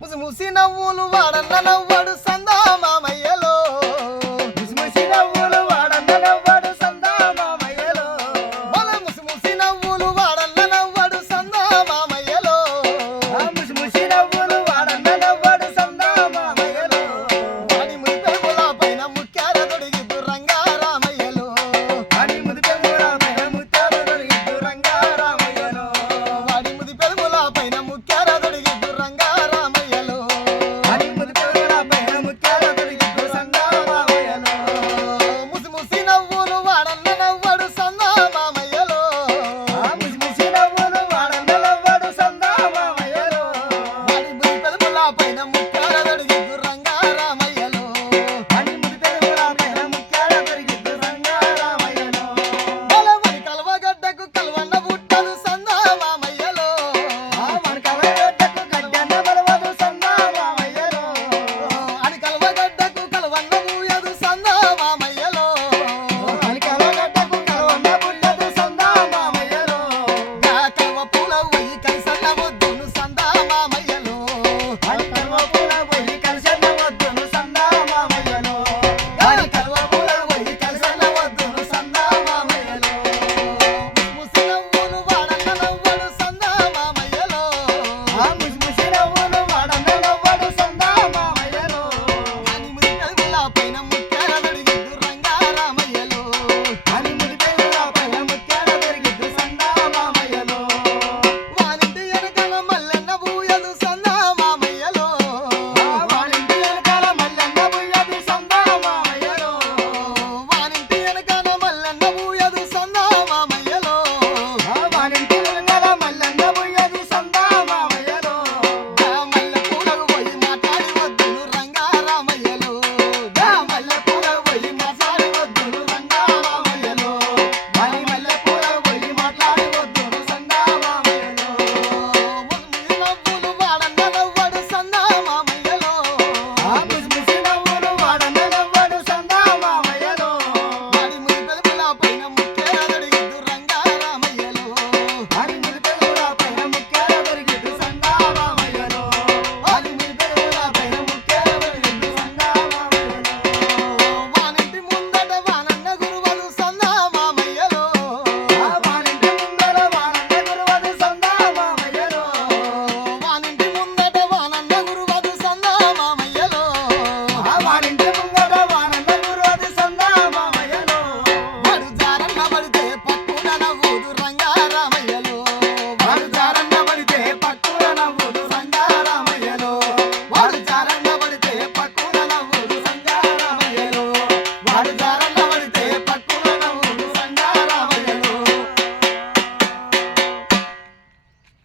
ముసి ముసి నవ్వులు వాడన్న నవ్వడు సందామా?